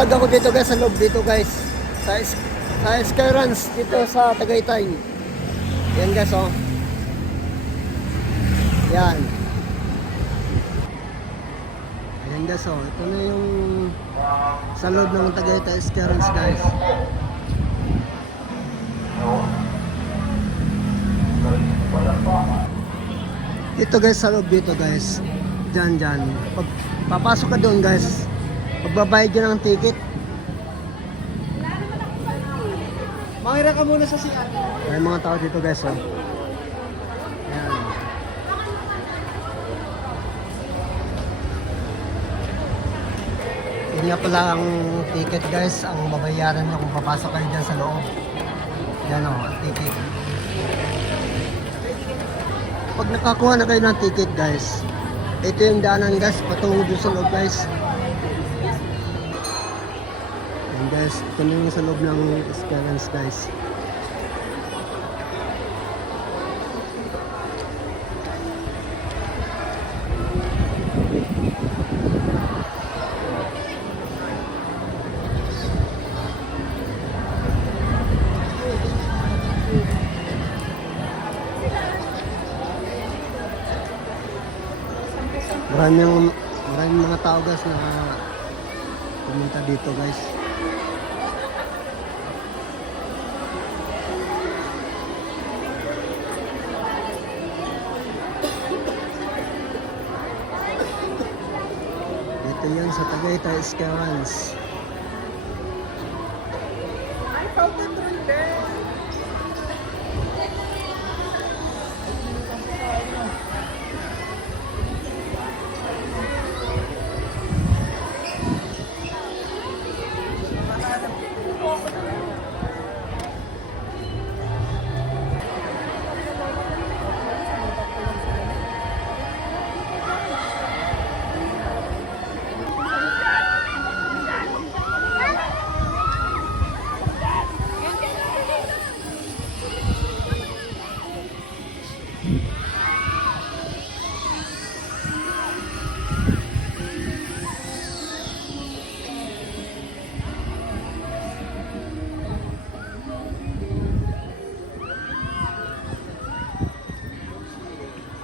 nag-vlog ako dito guys sa loob dito guys. Sa Skyruns dito sa Tagaytay. Yan guys oh. Yan. Ayan guys oh. Ito na yung sa loob ng Tagaytay Skyruns guys. Ito guys sa loob dito guys. Diyan. Pag papasok ka doon guys, magbabayad dyan ng ticket. Mangira ka muna sa CR. May mga tao dito guys oh. Yan. Yun nga pala ang ticket guys, ang babayaran nyo kung papasok kayo dyan sa loob. Yan o, ticket. Pag nakakuha na kayo ng ticket guys, ito yung daanan guys, patungo doon sa loob guys. Yan guys, ito na yung sa loob ng Skyruns guys. Maraming mga tao guys na pumunta dito guys. Dito yan sa Tagaytay Skyruns.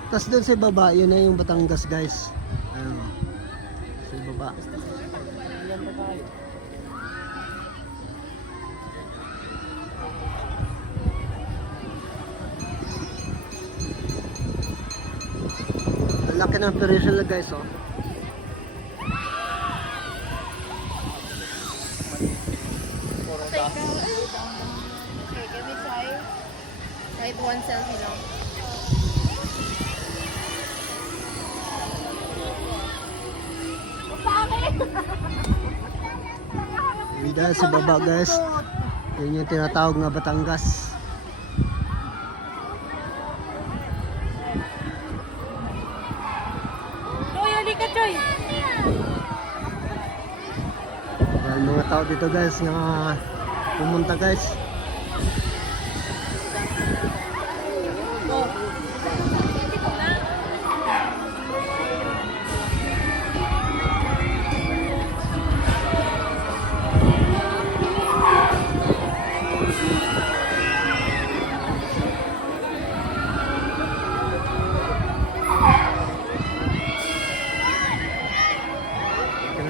Tapos doon sa baba, yun na yung Batangas guys. Ayun. Sa baba. Ang laki ng Perisal guys oh. Okay, give me five. Right, one selfie lang. Dahil sa baba guys, yun yung tinatawag na Batangas. Yan mga tao dito guys na pumunta guys.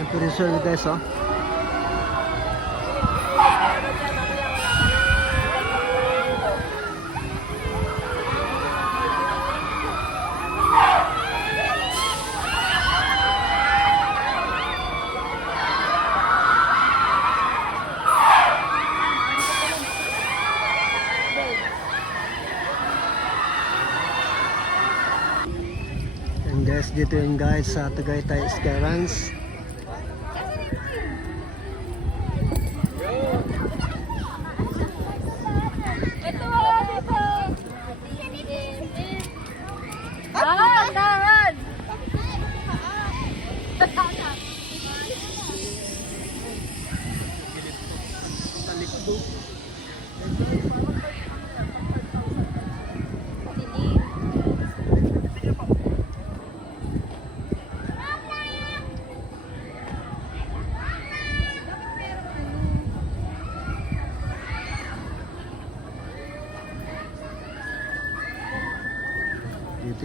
Perisal guys oh. And guys, dito yung guys sa Tagaytay Skyruns.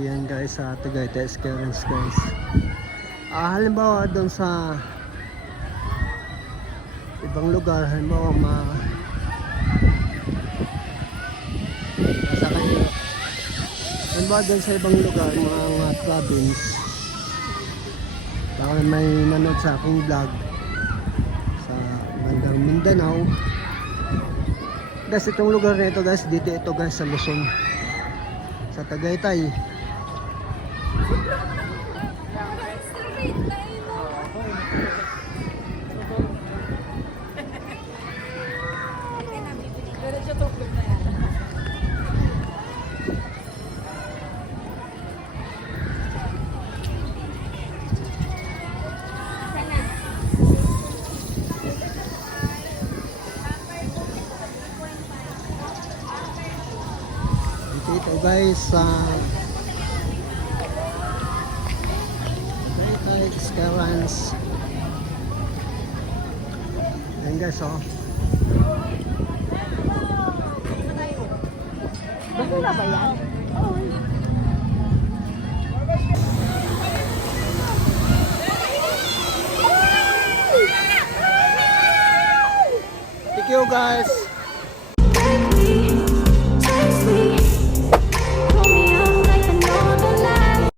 yan guys sa Tagaytay Experience guys. Halimbawa doon sa ibang lugar, halimbawa nasa kayo. Halimbawa doon sa ibang lugar, mga province. Baka may nanood sa aking vlog sa bandang Mindanao. Guys, itong lugar na ito guys, dito ito guys sa Luzon. Sa Tagaytay. Dito guys sa Tagaytay Experience. Ayan guys oh. Bakura ba yan? Oo. Thank you guys.